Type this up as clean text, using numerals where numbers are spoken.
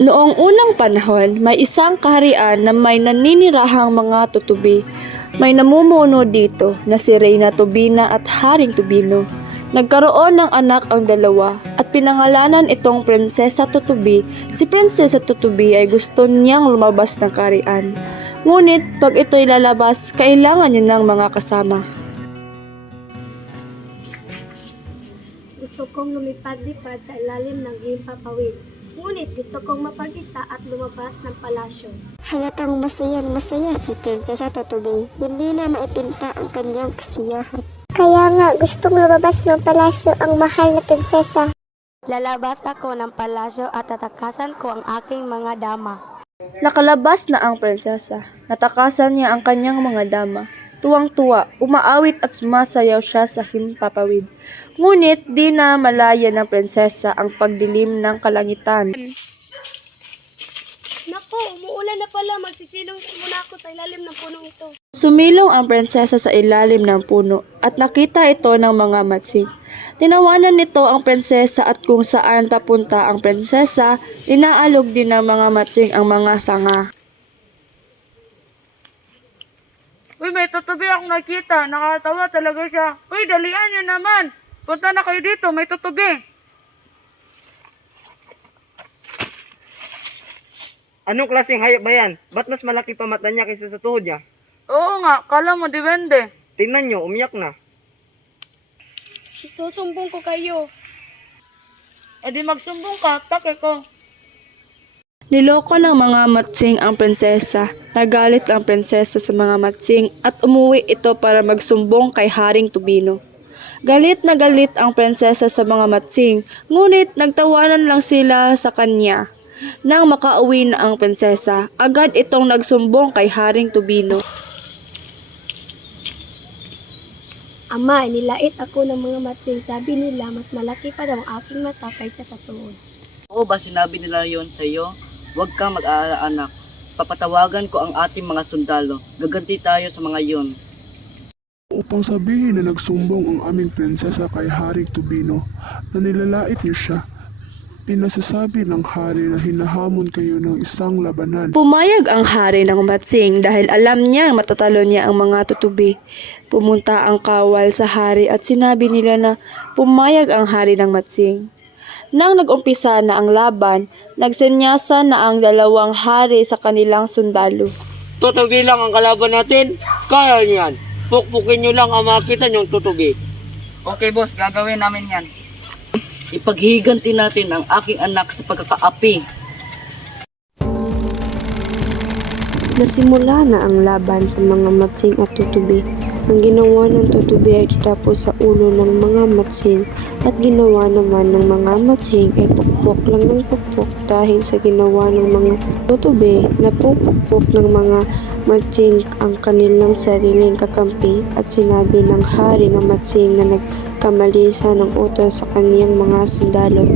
Noong unang panahon, may isang kaharian na may naninirahang mga tutubi. May namumuno dito na si Reyna Tubina at Haring Tubino. Nagkaroon ng anak ang dalawa at pinangalanan itong Prinsesa Tutubi. Si Prinsesa Tutubi ay gusto niyang lumabas ng kaharian. Ngunit pag ito'y lalabas, kailangan niya ng mga kasama. Gusto kong lumipad-lipad sa ilalim ng himpapawid. Ngunit gusto kong mapag-isa at lumabas ng palasyo. Halatang masayang-masaya si Prinsesa Tutubi. Hindi na maipinta ang kanyang kasiyahan. Kaya nga gustong lumabas ng palasyo ang mahal na prinsesa. Lalabas ako ng palasyo at tatakasan ko ang aking mga dama. Nakalabas na ang prinsesa. Natakasan niya ang kanyang mga dama. Tuwang-tuwa, umaawit at sumasayaw siya sa himpapawid. Ngunit di na malaya ng prinsesa ang pagdilim ng kalangitan. Naku, umuulan na pala. Magsisilong muna ako sa ilalim ng punong ito. Sumilong ang prinsesa sa ilalim ng puno at nakita ito ng mga matsing. Tinawanan nito ang prinsesa at kung saan papunta ang prinsesa, inaalog din ng mga matsing ang mga sanga. Uy, may tutubi akong nakita. Nakatawa talaga siya. Uy, dalian niyo naman. Punta na kayo dito, may tutubi. Anong klaseng hayop ba yan? Ba't mas malaki pa mata niya kaysa sa tuhod niya? Oo nga, kala mo depende. Tingnan niyo, umiyak na. Isusumbong ko kayo. E di magsumbong ka, pake ko. Niloko ng mga matsing ang prinsesa. Nagalit ang prinsesa sa mga matsing at umuwi ito para magsumbong kay Haring Tubino. Galit na galit ang prinsesa sa mga matsing, ngunit nagtawanan lang sila sa kanya. Nang makauwi na ang prinsesa, agad itong nagsumbong kay Haring Tubino. Ama, nilait ako ng mga matsing. Sabi nila, mas malaki pa daw ang aking mata kaysa sa tuhod. Oo ba sinabi nila yon sa iyo? Huwag kang mag-aalala anak. Papatawagan ko ang ating mga sundalo. Gaganti tayo sa mga yon. Upang sabihin na nagsumbong ang aming prinsesa kay Haring Tubino na nilalait niyo siya. Pinasasabi ng hari na hinahamon kayo ng isang labanan. Pumayag ang hari ng matsing dahil alam niya matatalo niya ang mga tutubi. Pumunta ang kawal sa hari at sinabi nila na pumayag ang hari ng matsing. Nang nag-umpisa na ang laban, nagsenyasa na ang dalawang hari sa kanilang sundalo. Tutubi lang ang kalaban natin? Kaya niyan. Pukpukin niyo lang ang makita niyong tutubi. Okay boss, gagawin namin yan. Ipaghiganti natin ang aking anak sa pagkakaapi. Nasimula na ang laban sa mga matsing at tutubi. Ang ginawa ng tutubi ay tatapos sa ulo ng mga matsing at ginawa naman ng mga matsing ay pukpok lang ng pukpok dahil sa ginawa ng mga tutubi na pupukpok ng mga matsing ang kanilang sariling kakampi at sinabi ng hari ng matsing na nagkamalisa ng utos sa kaniyang mga sundalo.